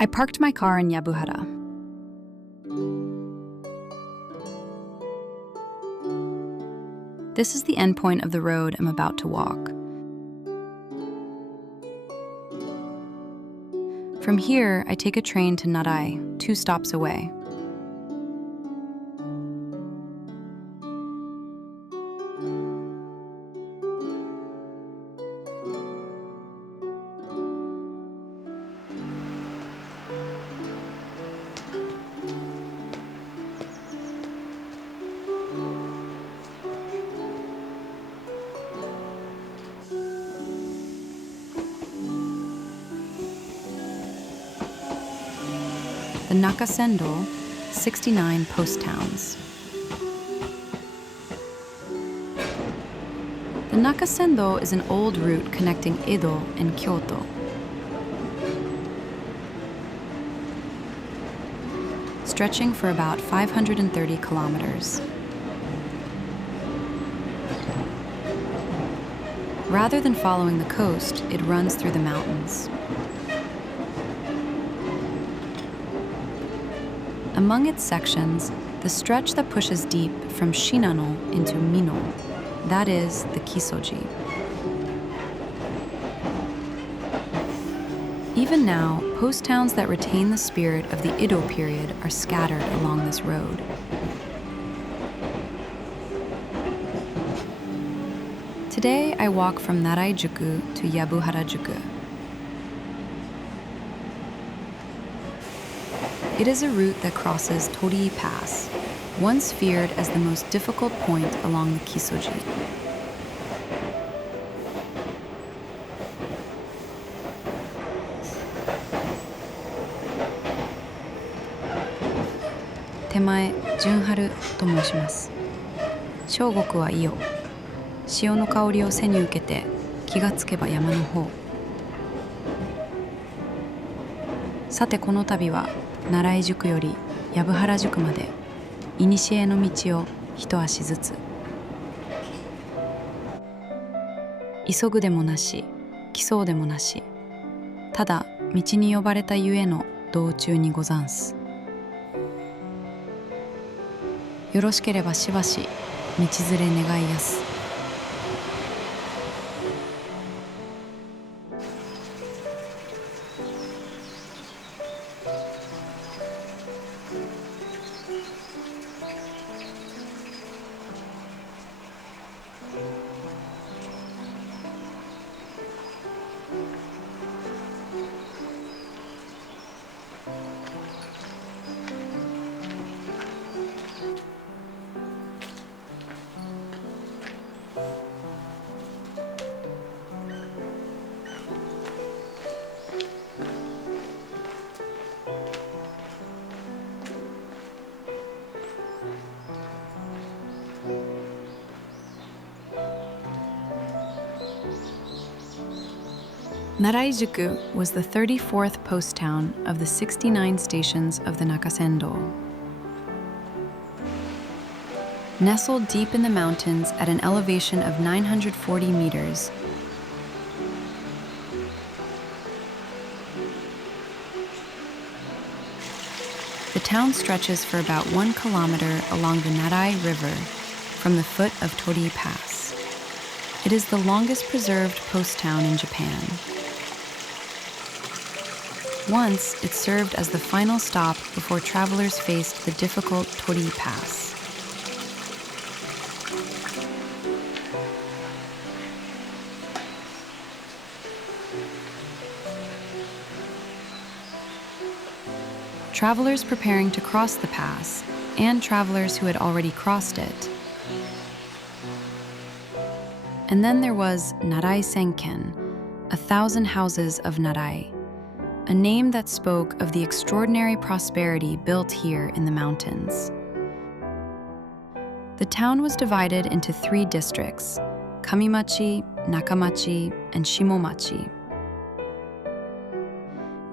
I parked my car in Yabbuhara. This is the endpoint of the road I'm about to walk. From here, I take a train to Narai, 2 stops away. The Nakasendo, 69 post towns. The Nakasendo is an old route connecting Edo and Kyoto. Stretching for about 530 kilometers. Rather than following the coast, it runs through the mountains. Among its sections, the stretch that pushes deep from Shinano into Mino, that is the Kisoji. Even now, post towns that retain the spirit of the Edo period are scattered along this road. Today, I walk from Narai-juku to Yabbuhara-juku. It is a route that crosses Torii Pass, once feared as the most difficult point along the Kisoji. Temae, Junharu と申します。小国は伊予。潮の香りを背に受けて、気がつけば山の方。さてこの旅は、奈良井宿より薮原宿まで古の道を一足ずつ。急ぐでもなし来そうでもなし、ただ道に呼ばれたゆえの道中にござんす。よろしければしばし道連れ願いやす。Narai-juku was the 34th post town of the 69 stations of the Nakasendo. Nestled deep in the mountains at an elevation of 940 meters, the town stretches for about 1 kilometer along the Narai River from the foot of Torii Pass. It is the longest preserved post town in Japan. Once, it served as the final stop before travelers faced the difficult Torii Pass. Travelers preparing to cross the pass, and travelers who had already crossed it. And then there was Narai Senken, 1,000 houses of Narai, a name that spoke of the extraordinary prosperity built here in the mountains. The town was divided into 3 districts, Kamimachi, Nakamachi, and Shimomachi.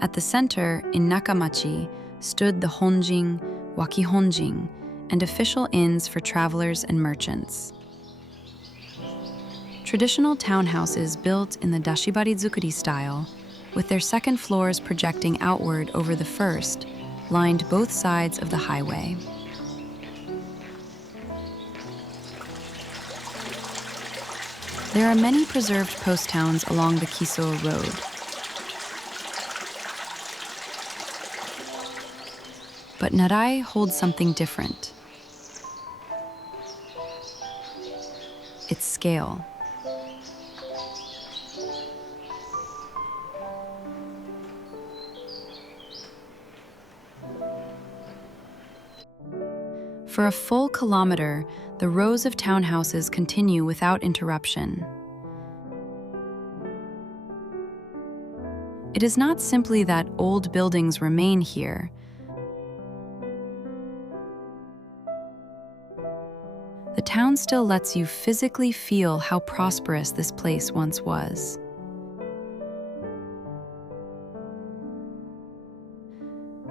At the center, in Nakamachi, stood the Honjin, Wakihonjin, and official inns for travelers and merchants. Traditional townhouses built in the Dashibari-zukuri style, with their second floors projecting outward over the first, lined both sides of the highway. There are many preserved post towns along the Kiso Road. But Narai holds something different. Its scale. For a full kilometer, the rows of townhouses continue without interruption. It is not simply that old buildings remain here. The town still lets you physically feel how prosperous this place once was.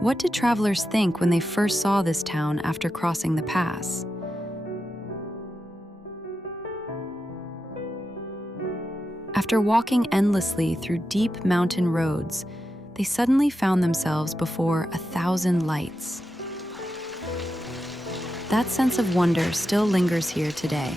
What did travelers think when they first saw this town after crossing the pass? After walking endlessly through deep mountain roads, they suddenly found themselves before 1,000 lights. That sense of wonder still lingers here today.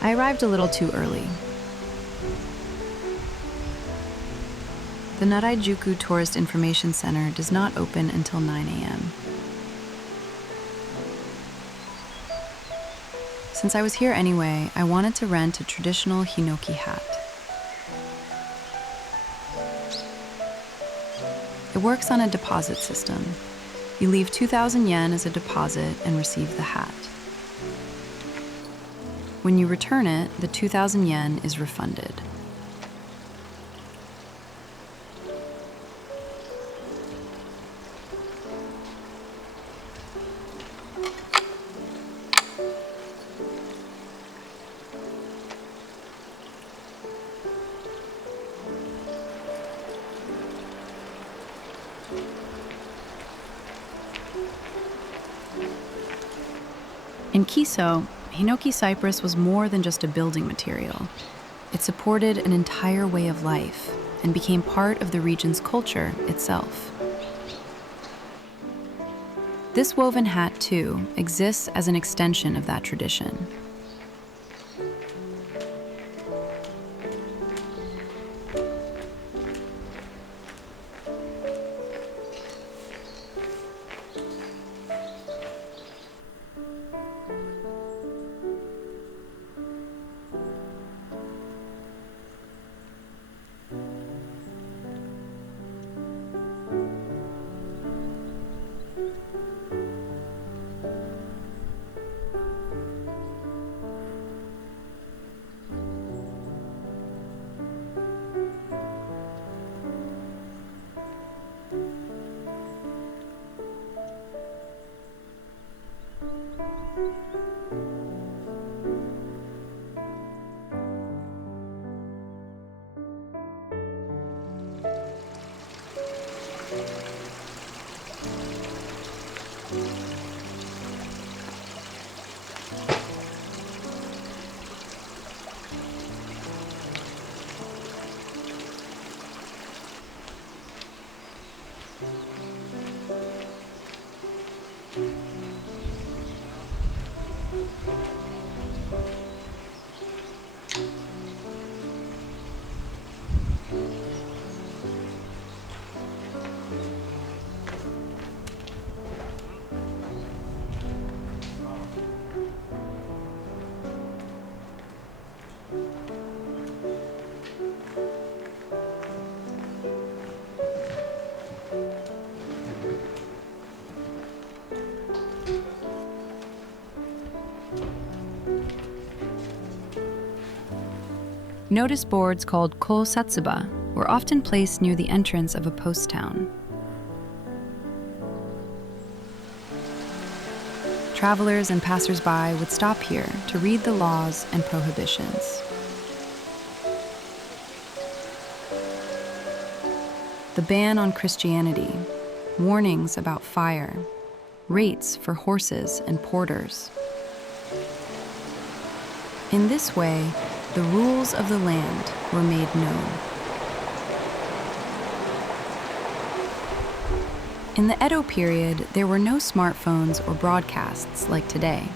I arrived a little too early. The Narai-juku Tourist Information Center does not open until 9 a.m. Since I was here anyway, I wanted to rent a traditional hinoki hat. It works on a deposit system. You leave 2,000 yen as a deposit and receive the hat. When you return it, the 2,000 yen is refunded. In Kiso, hinoki cypress was more than just a building material. It supported an entire way of life and became part of the region's culture itself. This woven hat, too, exists as an extension of that tradition. Notice boards called ko satsuba were often placed near the entrance of a post town. Travelers and passers-by would stop here to read the laws and prohibitions. The ban on Christianity, warnings about fire, rates for horses and porters. In this way, the rules of the land were made known. In the Edo period, there were no smartphones or broadcasts like today.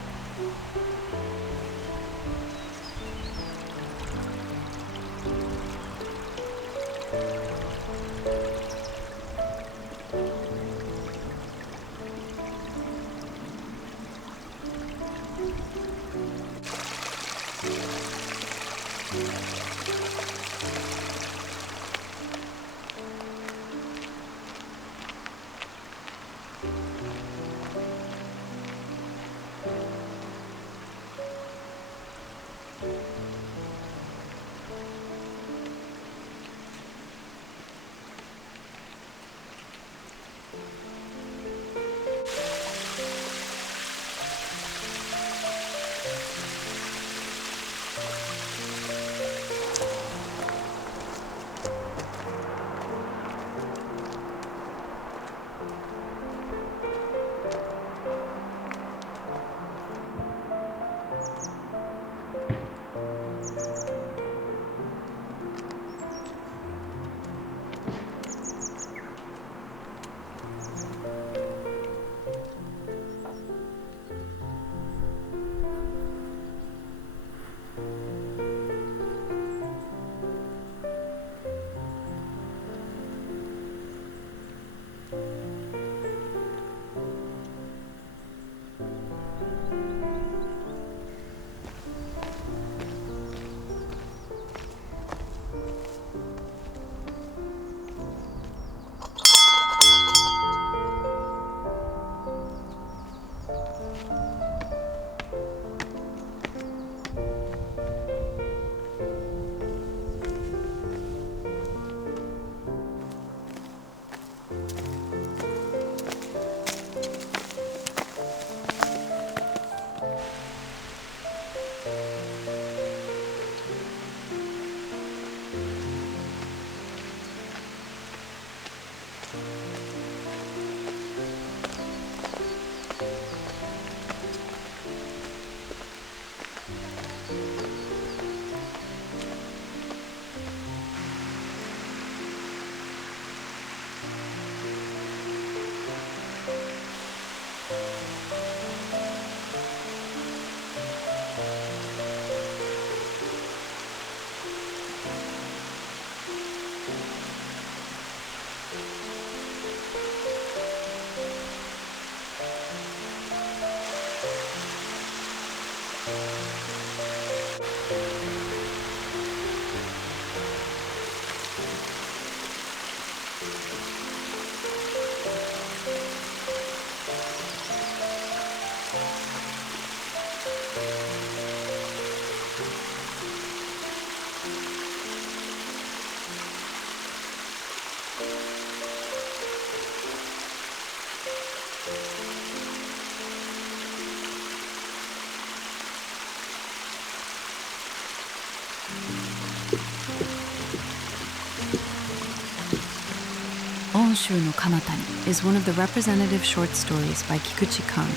Onshu no Kanatani is one of the representative short stories by Kikuchi-kan.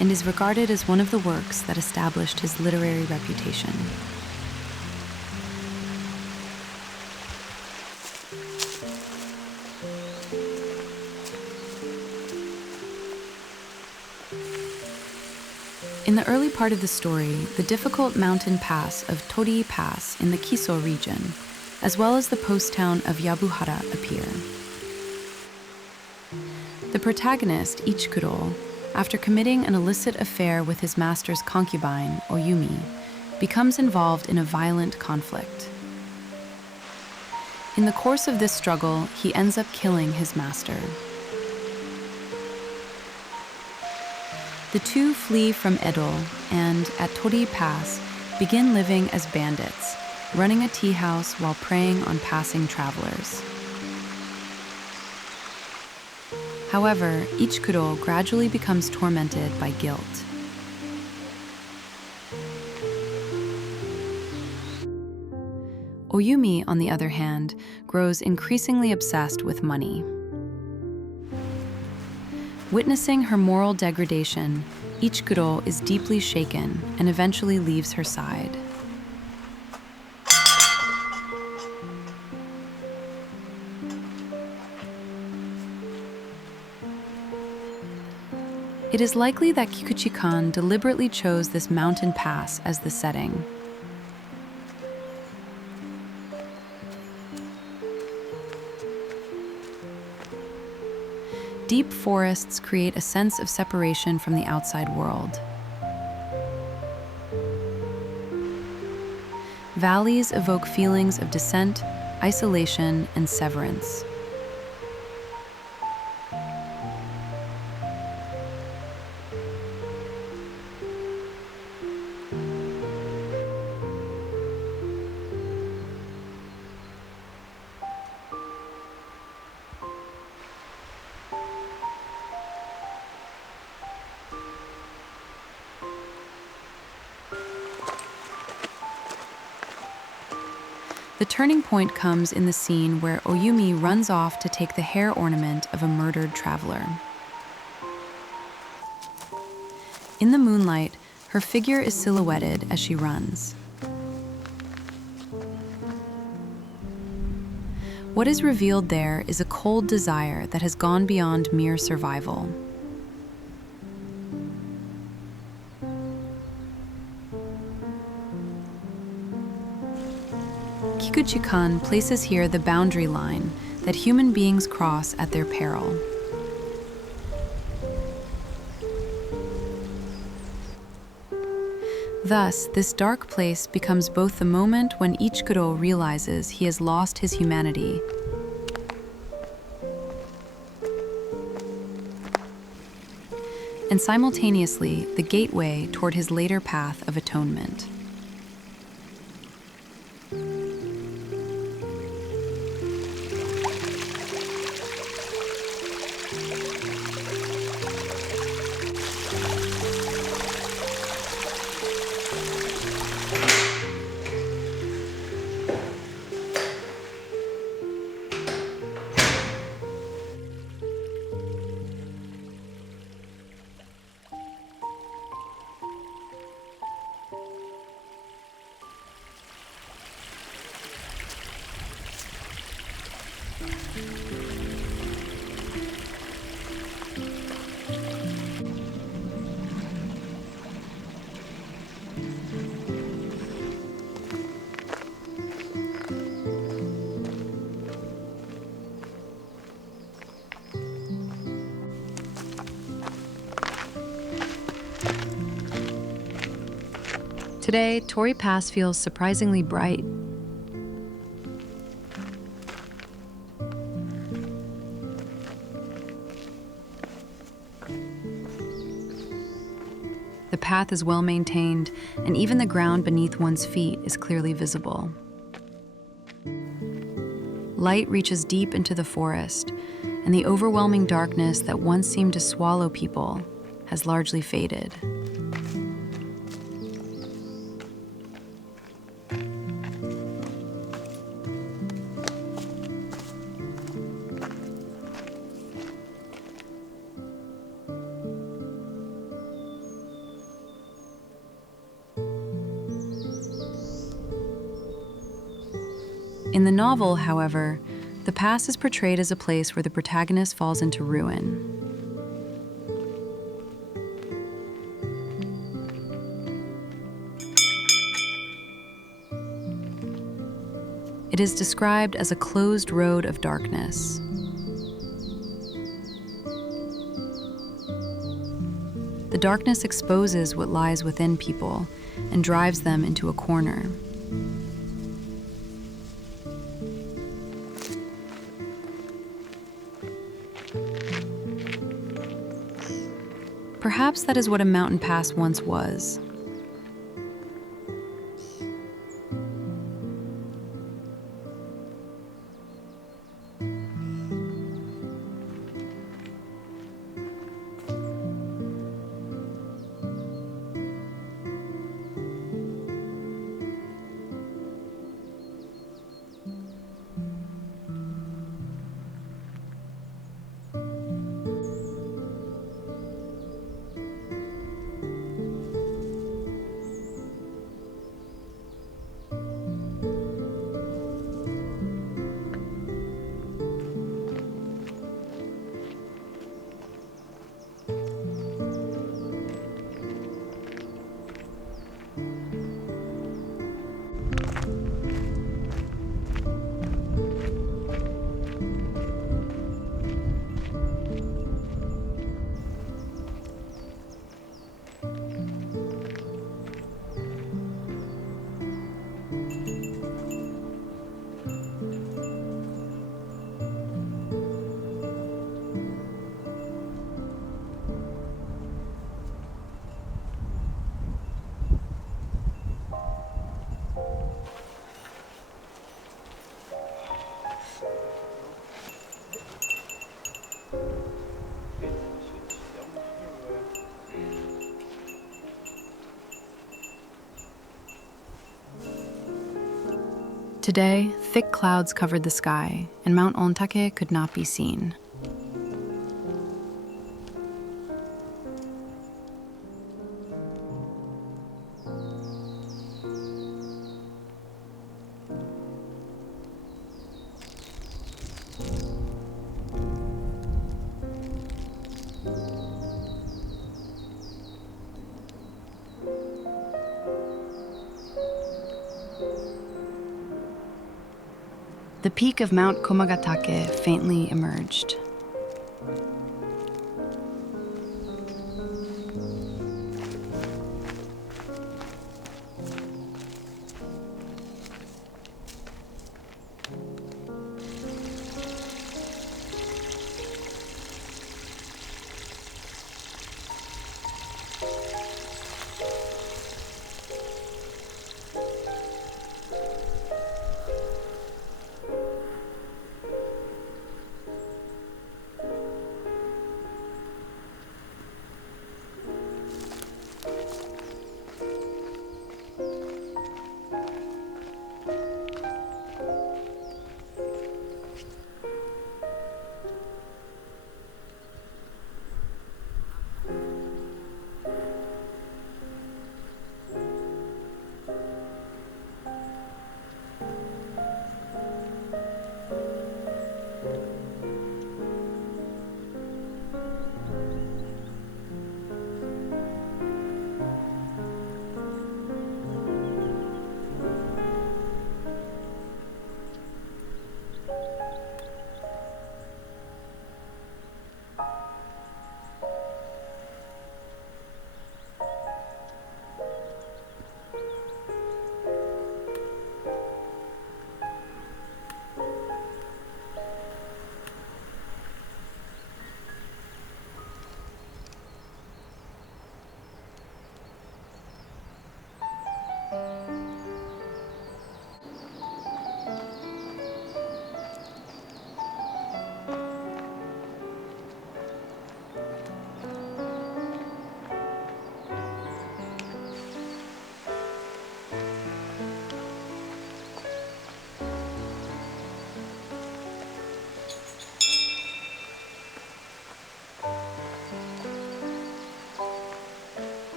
And is regarded as one of the works that established his literary reputation. In the early part of the story, the difficult mountain pass of Torii Pass in the Kiso region, as well as the post town of Yabbuhara, appear. The protagonist, Ichikuro, after committing an illicit affair with his master's concubine, Oyumi, becomes involved in a violent conflict. In the course of this struggle, he ends up killing his master. The two flee from Edo and, at Torii Pass, begin living as bandits, running a tea house while preying on passing travelers. However, Ichikuro gradually becomes tormented by guilt. Oyumi, on the other hand, grows increasingly obsessed with money. Witnessing her moral degradation, Ichikuro is deeply shaken and eventually leaves her side. It is likely that Kikuchi-kan deliberately chose this mountain pass as the setting. Deep forests create a sense of separation from the outside world. Valleys evoke feelings of descent, isolation, and severance. The turning point comes in the scene where Oyumi runs off to take the hair ornament of a murdered traveler. In the moonlight, her figure is silhouetted as she runs. What is revealed there is a cold desire that has gone beyond mere survival. Kikuchi-kan places here the boundary line that human beings cross at their peril. Thus, this dark place becomes both the moment when Ichikuro realizes he has lost his humanity and simultaneously the gateway toward his later path of atonement. Today, Torii Pass feels surprisingly bright. The path is well maintained, and even the ground beneath one's feet is clearly visible. Light reaches deep into the forest, and the overwhelming darkness that once seemed to swallow people has largely faded. In the novel, however, the past is portrayed as a place where the protagonist falls into ruin. It is described as a closed road of darkness. The darkness exposes what lies within people and drives them into a corner. Perhaps that is what a mountain pass once was. Today, thick clouds covered the sky, and Mount Ontake could not be seen. The peak of Mount Komagatake faintly emerged.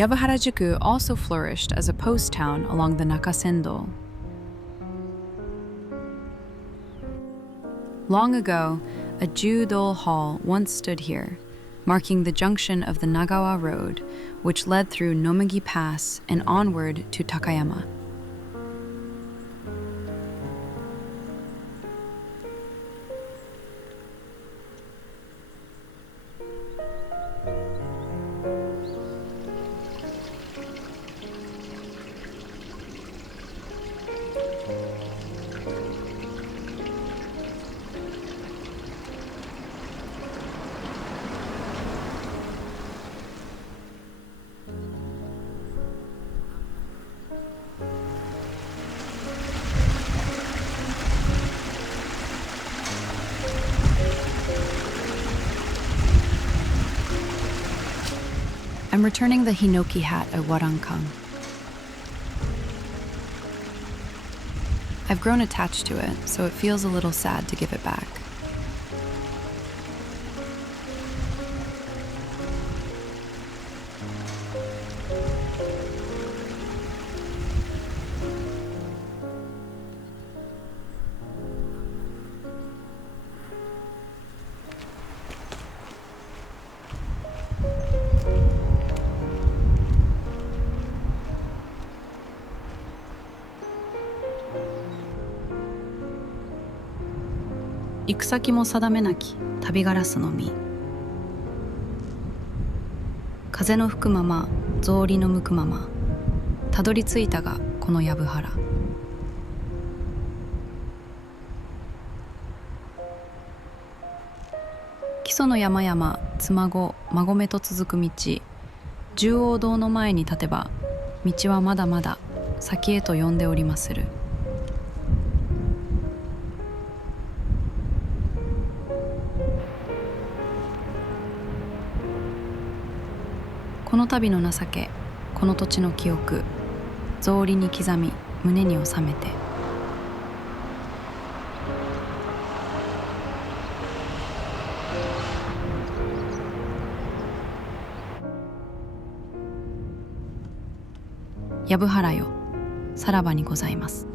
Ghibli Harajuku also flourished as a post town along the Nakasendo. Long ago, a Judo hall once stood here, marking the junction of the Nagawa Road, which led through Nomagi Pass and onward to Takayama. I'm returning the hinoki hat at Warankang. I've grown attached to it, so it feels a little sad to give it back.行く先も定めなき旅ガラスの実。風の吹くまま草履の向くまま、たどり着いたがこの薮原。木曽の山々妻籠馬込と続く道、中央道の前に立てば道はまだまだ先へと呼んでおりまする。この旅の情け、この土地の記憶、草履に刻み胸に収めて。薮原よ、さらばにございます。